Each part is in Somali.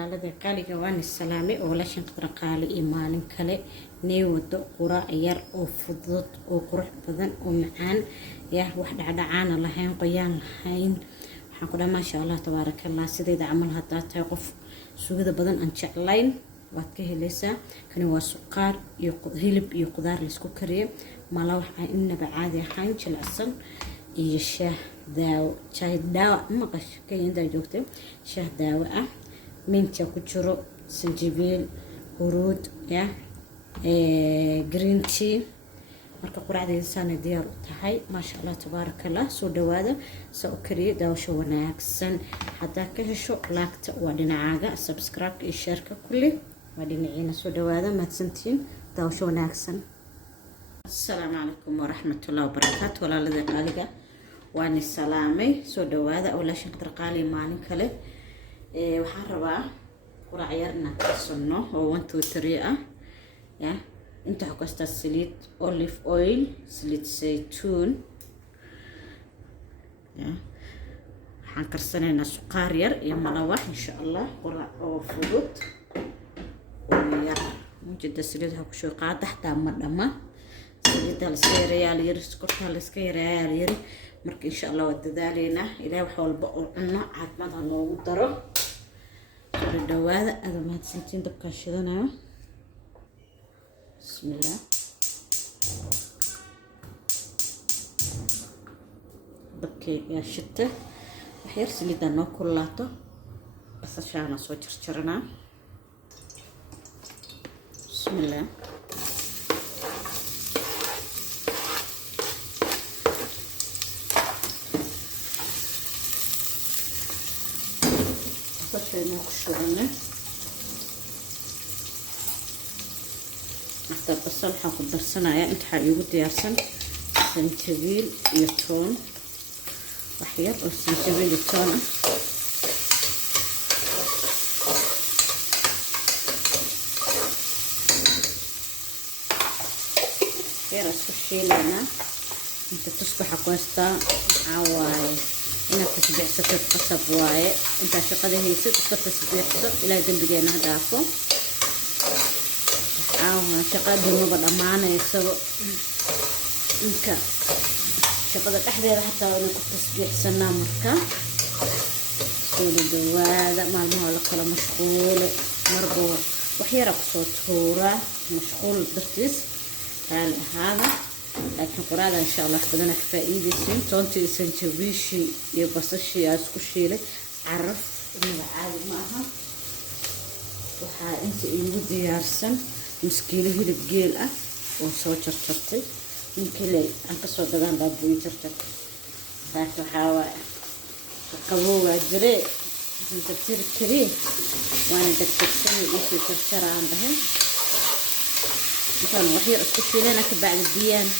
هذا قالي وان السلامي ولا شنقدر قالي إيمان كله نيود قراء ير وفضت وقرح بدن ومعان يا واحد عدعان لهين قيان لهين حنقول ما شاء الله تبارك الله سيدي عملها تقف سويدا بدن أن شعلين واتكه لسه كانوا سكر هلب يقدر لسكو كريم ما لو إن بعادي حين شلعسن يشه داو شاي داو ما قش كين دا جوكتي شه داو منتي كجرو سنجبيل ورود يا جرين تي marka quraacda insaan diyaar u tahay ma sha Allah tabarakallah soo dhawaada soo kariye daawasho wanaagsan hada ka hesho laagta waa dhinacaaga subscribe iyo share ka kulli waa dhinaciina soo dhawaada maadsantiin daawasho wanaagsan assalaamu calaykum wa rahmatullahi wa barakaatuh walaalada qaaliga waan salaamay soo dhawaada awlaashan qadar qaali maalin kale waxaan rabaa quraac yar inaan ka sano oo 1 2 3 ah ya انت حكست سليد اوليف اويل سليد زيتون حنكرسنينا سكر ير يا ملوح ان شاء الله قرع او فروت وير موجد سليد هكشو قاعد تحت مدما سليد السيريال ير سكرتها السكيريال ير مرك ان شاء الله وددالينا الى وحول بقولنا عقمدها نوgu daro soo dhawaada aad ma hadsantiin dabka shidanayo بسم الله بكي يا شتة وحير سليدا نو كلاتو بس عشان سو جرجرنا بسم الله عشان نخشعنا حتى بصل حاخد درسنايا انت حيوغو ديارسن سنجبيل يتون وحير او سنجبيل يتون خير اسكشي لنا انت تصبح كوستا عواي انك تسبيع ستة قصب واي انت شقده هي ستة تسبيع ستة الى دنبقينا داكو شقادي ما بدا معنا يسوي إنك شقادة تحضير حتى أنا كنت تسبيح سنة مركا سولي دوادا مع المهولة كلا مشغول مربوع وحيرك صوت هورا مشغول درتيس هذا لكن قرالة إن شاء الله بدنا كفائيدي سين تونتي سنجبيشي يبصشي أسكشي لك عرف إنه عادي معها وحا انت يودي يارسن مسكيله هلب جيل وسو جرجرتي يمكن لي ان كسو دغان باب بو جرجرت فاك حاوا قبو جري انت تركري وانا دكتسني ايش جرجر عنده كان وحير اسكو لنا بعد بيان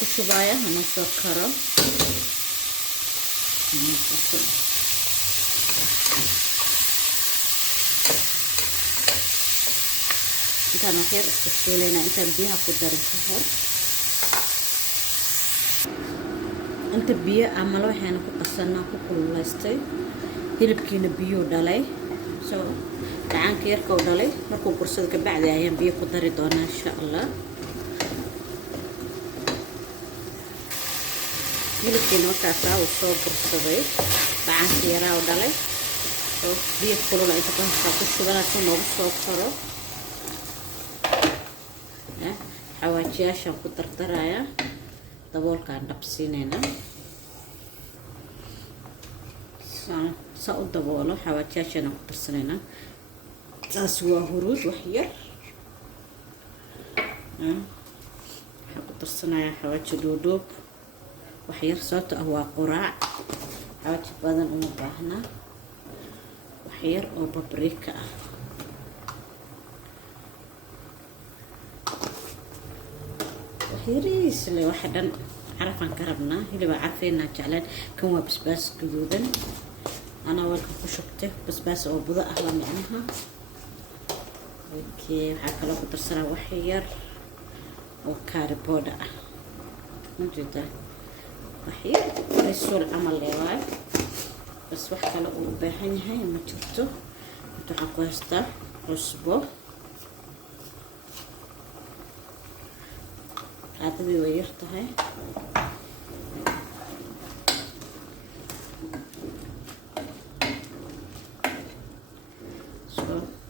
كشبايه انا سكره كانوا خير استشيلنا انت البيها قدر الشهر انت بيها عملوا حين قصنا كل لاستي هلبكينا بيو دالي سو دعان كيركو دالي markuu kursada ka bacdi ayaan biyo ku dari doonaa insha Allah هلبكينا waxa uu soo kursaday dacaan kiiraa oo dhalay oo biyo kulul ay ku shubana soo noogu soo koro حواجياشا كدردرايا دبولكان دبسينينا ساو دبولو حواجياشا كدرسنينا تاسوا هروج وحير كدرسنايا حواجي دودوب وحير صوت هو قراع حواجي بدن ومباهنا وحير او بابريكا هيريس اللي واحدا عرفان كربنا اللي بعرفيننا جعلان كم بسباس جدودا انا والكم كشكته بسباس او بضاء اهلا معناها اوكي حكى لو كنت ارسلها وحير وكاري بودا موجودة وحير رسول عمل لي بس wax kale oo u baahan yahay ma jirto inta waxa ku haystaa cusbo qaadadii way yar tahay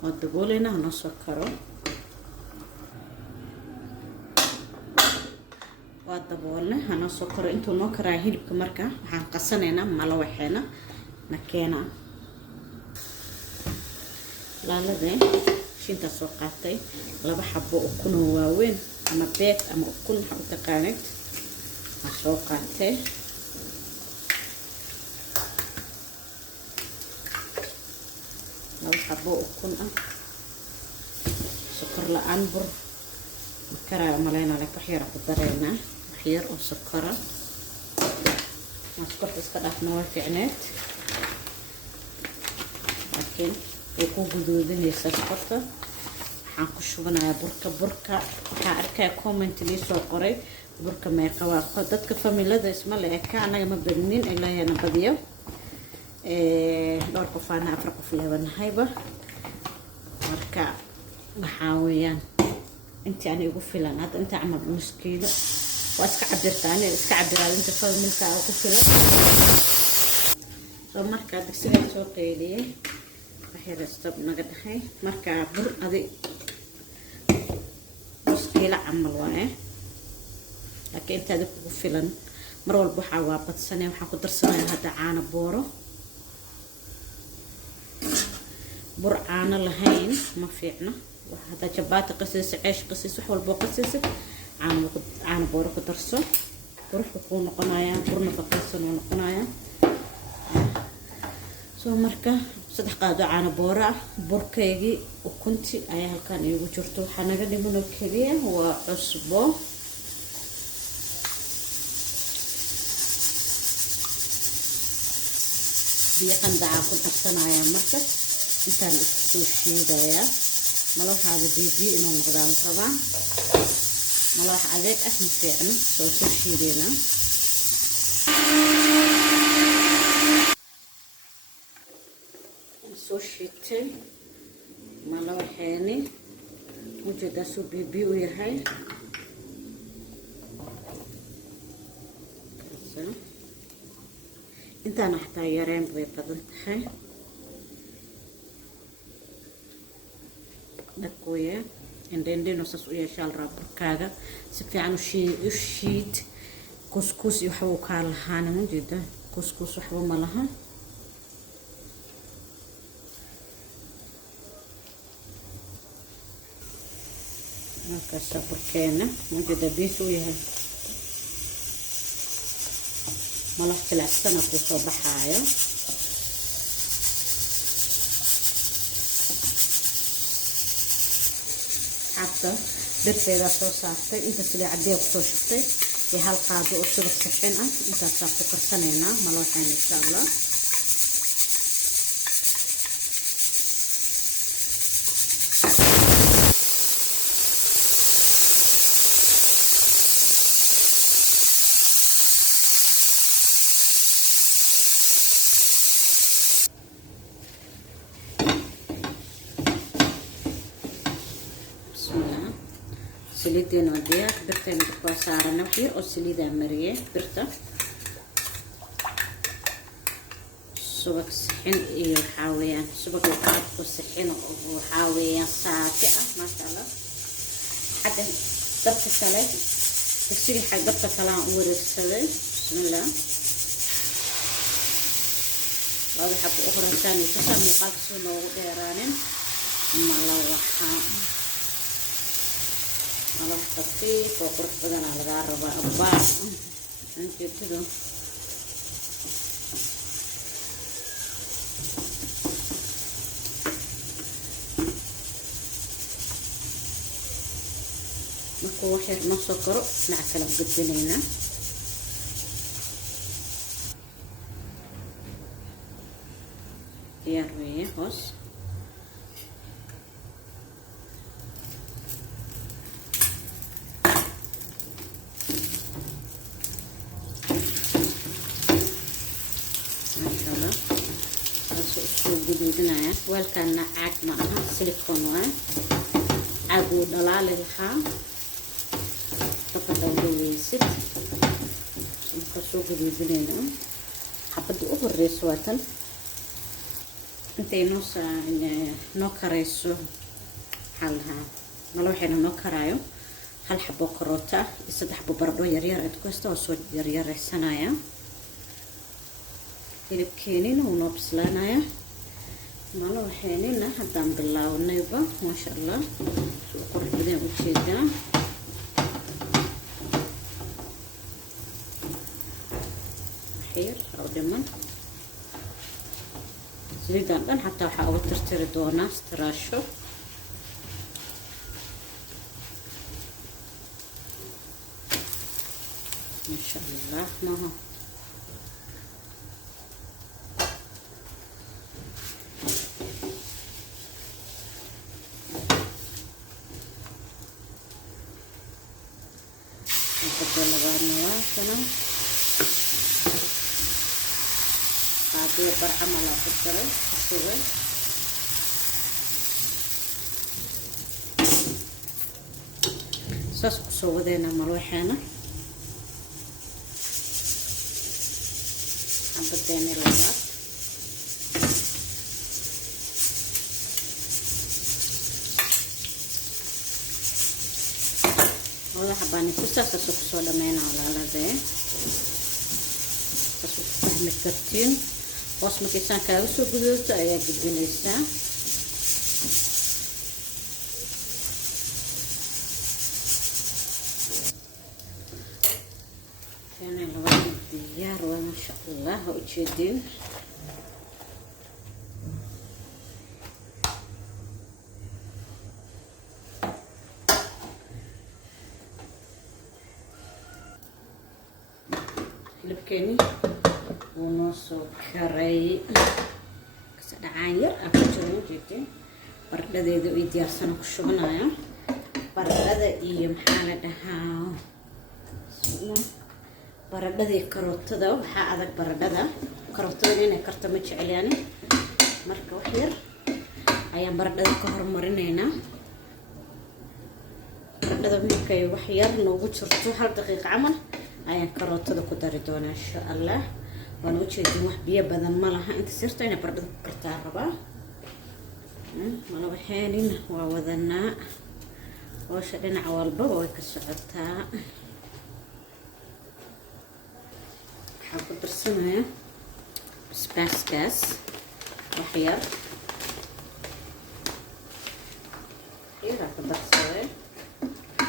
waa dabooleyna na soo karo waa daboolna hana soo karo intuu noo karaa hilibka marka waxaan qasanaynaa malawaxeena nakeena laalade shinta soo qaatay laba xabo ukun waaweyn ama beed ama ukun waxa u taqaanid ma soo qaatay laba xabo ukun sokor la'aan bur karaa malayna la ka xira ku dareena xir oo sokora masqaf iska dhafna waa fiicneed laakiin ay ku guduudinaysa sokorta waxaan ku shubanayaa burka waxaa arkaya comment lii soo qoray burka meeqa waa dadka familada isma le eka anaga ma badnin ilaahayna badiyo dhowr qof aan 4 qof leebanahayba marka waxaa weeyaan inta aan ugu filan hadda inta amal muskiilo waa iska cabirtaan iska cabiraad inta familka ku filan soo marka digsiga soo qeyliyay waxay stop naga dhahay marka bur adi muskiilo amal waaye laakiin inta aad ugu filan mar walba waxa waa badsanay waxaan ku darsanayaa hadda caano booro bur caano lahayn ma fiicna هذا جبات قصيص عيش قصيص وحول بو قصيص عن بورك درسو بروح يكون قنايا برنا فقيسن ونقنايا سو مركا صدح قادو عن بورا بركيغي وكنتي ايا كان يوجو جرتو حنغا ديمنو كليه هو عصبو بيقن دعا كنت اقتنايا مركا انتان اسوشيدايا ملوح هذا بيبي إنه نقدام طبعا ملوح عذيك أسم فعن سوسو شيرينا سوشيتي ملوحيني وجد سو بيبي ويهاي انت نحتاج يرين بيبادن تخي دكوية عندنا نص ويا شال راب كذا سفي عنو شيت كسكس يحوي كار الحانة موجودة كسكس يحوي ملها هكذا بركانة موجودة بيسويها ملح طلع سنة في صباحايا حتى برفيدا soo saartay inta sida cadee ku soo shaqtay ee hal qaado oo sida saxin ah inta saar ku karsanayna malawaxan insha Allah سليدين وديها برتين بقى صارنا وحير أو سليدة مرية برتا سبق السحين إيه وحاويان سبق القاط والسحين وحاويان ساعتها ما شاء الله حتى ضبط السلة تكسري حق ضبط كلام أول السلة بسم الله هذا حب أخرى ثانية تسمى قلب سنة وغيران ملوحة ملوح خفيف وقرص بدن على الغاربة أبار انت كده markuu wax yar noo soo karo dhinaca kale u gudbinaynaa diyaar weeye hoos maasha Allah guduudinaya weelkana caag ma aha silicone waa caag uu dhalaali lahaa dabka dhaweysid marka soo guduudinayna xabada u horeyso waa tan intay noo karayso xalha nalo waxayna noo karaayo hal xabo karoota iyo 3 xabo baradho yar yar aad ku haysto oo soo yar yaraysanaya hilibkeenina uu noo bislaanaya nalo waxaynina haddaan bilaawnayba ma sha Allah soo qurux badan u jeedaa xeer oo dhiman saliidan dhan xataa waxaa uga tirtiri doonaa istiraasho ما شاء الله ماهو نقدر لباني واسنا هذه برحمة الله فكرة شوي ساسك سوى ذينا مروحنا بدينا اللبات ولا حباني كوسا ساسو كسو دمينا ولا ذي ساسو فهمت كرتين واسمه كيسان كاوسو قدوت ايا قدينيسا كان اللبات ديار وما شاء الله وجدين لبكني ونص كري كسدعاير أكترون جدين بردة ذي ديار سنة كشغنايا بردة إيه محالتها baradhadii karootada waxa adag baradhada karootada inay karto ma jecelaani marka wax yar ayaan baradhada ka hormarinaynaa baradhada markay wax yar noogu jirto 1 daqiiqo camal ayaan karootada ku dari doonaa insha Allah waan u jeedin wax biyo badan ma laha inta sirta inay baradhada ku kartaa rabaa mana waxeenin waa wadanaa hawsha dhinac walba way ka socotaa حاخد برسمها بسباسكاس وحيار خير هاخد برسمها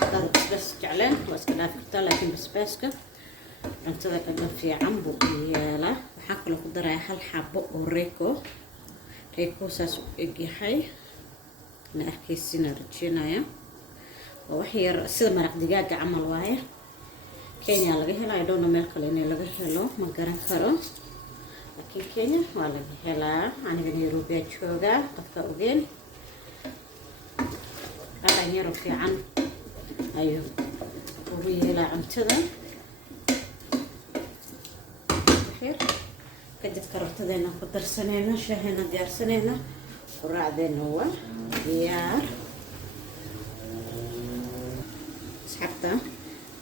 هذا بس جعلان بس كده فكرت لكن بسباسكا انتظر كده في عمبو يالا وحاكل خضرة هل حبو وريكو ريكو ساسو اجي حي ما احكي السنة رجينايا وحيار سيدا مرق دقاق عمل وايا كينيا laga helaa idhoona meel kale inay laga helo ma garan karo laakiin Kenya waa laga helaa aniga Nairobi jooga qofka ogeen dhalinyaro fiican ayuu ugu yeelaa cuntada xeer kadib karootadeena ku darsanayna shaahina diyaarsanayna quraacdeena waa diyaar asxaabta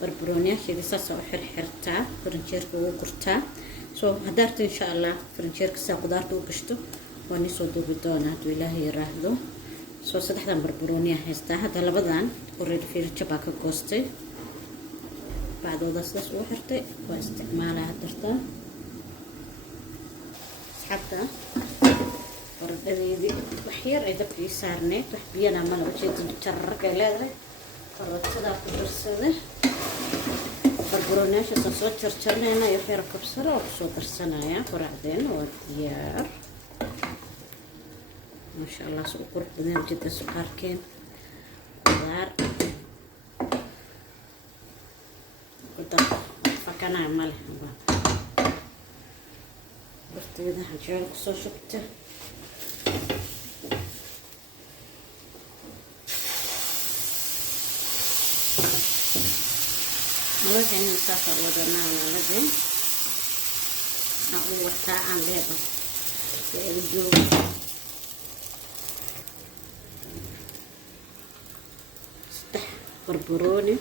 بربرونيا شيء ساسو حرحرتا فرنجيرك وقرتا سو هدارت ان شاء الله فرنجيرك سا قدارته وقشتو واني سو دوبي دونا دو الهي يراهدو سو صدحدان بربرونيا هيستا هذا لبدان اوريدي في باكا كوستي بعد وضع وحرتي واستعمالها هدرتا حتى وردي وحير اذا في سارنيت وحبينا ما وجهت تشرق لهذا فرصدا كبرسده بربرونيا شو تشرشرنا يحير كبسره وسو درسنايا قرعدين وديار ما شاء الله سو قرب بدنا جدا سكر كين خضار قدام فكنا عمل برتيده حجال كسو شبته والله يعني مسافر ودنا ولا لازم أقول وقتها عن لهذا الجو بربروني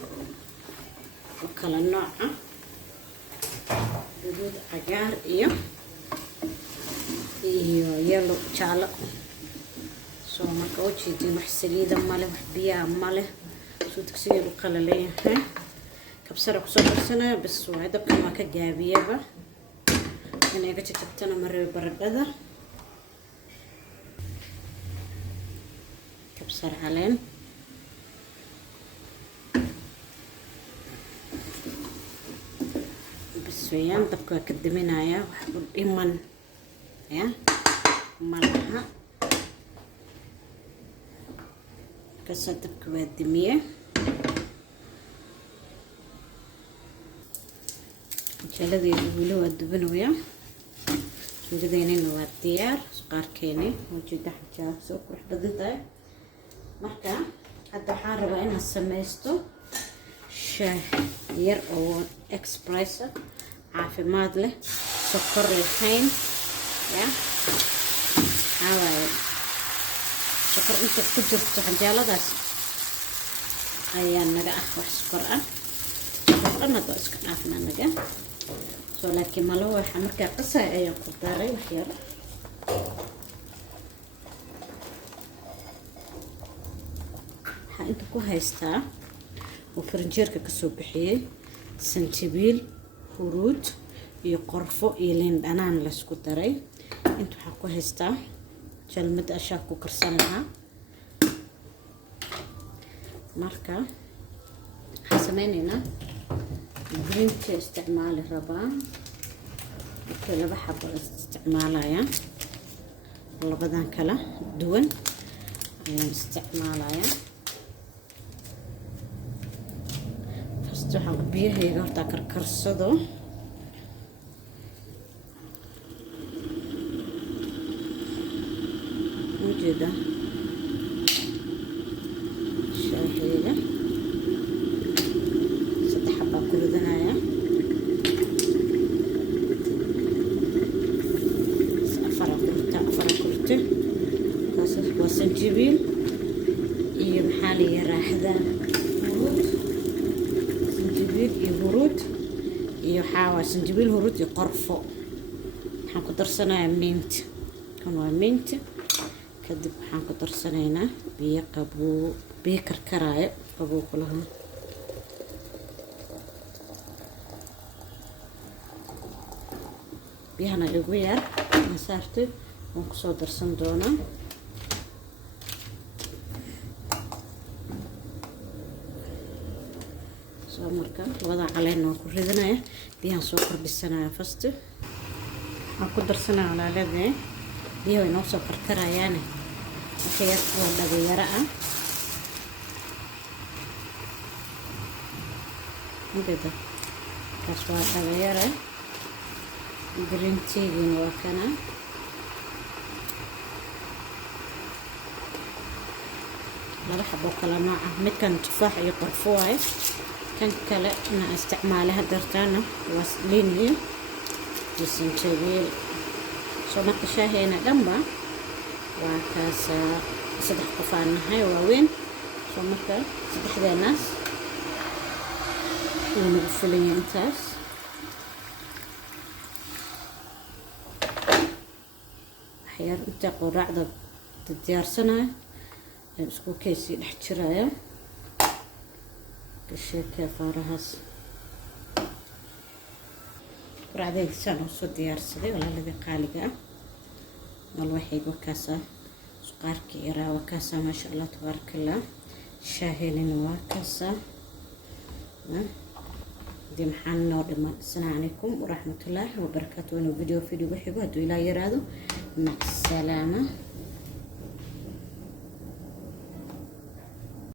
وكلا نوعه جدود عجار iyo yellow jaalo soo marka oo jeedin wax saliida male wax biyo male soo dugsiga kala leeyahay kabsar ku soo darsanaya bas waa dabka ma ka gaabiyaba inay ka jabtana maray baradhada kabsar caleen ويان دبكا كدمينايا واحد إيمان يا مالها كسر دبكا ودمية إن شاء الله ذي يقولوا الدبنويا وجدينين والديار صقار كيني وجد حاجة سوق واحدة ضدها مركا هذا حارة بين السميستو شاي ير أو إكسبريسو عافيماد له سكر الحين يا هاي سكر انت كجرت حنجالداس ayaan naga ah wax sukar ah qana oo iska dhaafna naga soo laakiin malo waxa marka qasay ayaan ku daray wax yar ha inta ku haystaa oo farinjeerka ka soo bixiyay sanjabiil huruud iyo qorfo iyo liin dhanaan la isku daray inta waxa ku haystaa jalmad ashaa ku karsan lahaa marka waxaan sameynaynaa green tea isticmaali rabaa laba xabo isticmaalaya labadan kala duwan ayaan isticmaalaya waxaan biyahayga horta karkarsado ujeeda shaahayga saddex xabaa ku ridanaya afar kurte waa sanjabiil iyo maxaa la yiraahdaa هرود iyo xawa sanjabiil hurud iyo qorfo waxaan ku darsanayaa mint kan waa mint kadib waxaan ku darsanaynaa biyo qabow biyo karkaraayo qabow kulaha biyahana ugu yar masaarto waan ku soo darsan doonaa marka labada caleen oo ku ridanaya biyaha soo kordhisanaya fast aan ku darsanaa walaalade biyo inoo soo karkarayaan waxyar oo dhagayara ah inta kaas waa dhagayara green tea waa kana laba xabo kala nooc ah midkan tufaax iyo qorfo waaye kan kale ana isticmaalaha dartaana waa liin iyo sanjabiil soo marka shaahayna dhanba waa kaas saddex qof aan nahay waaweyn soo marka saddexdeenaas nagu filan intaas waxyar inta quraacda diyaarsanayo isku keesi dhex jiraya كشكل فارهاس قرعدي سان وسو ديارسدي ولا الذي قالقه والوحيد وكاسه سقارك يرا وكاسه ما شاء الله تبارك الله شاهلين وكاسه دي محل نور السلام عليكم ورحمه الله وبركاته. فيديو بحبه الى يرادو مع السلامه.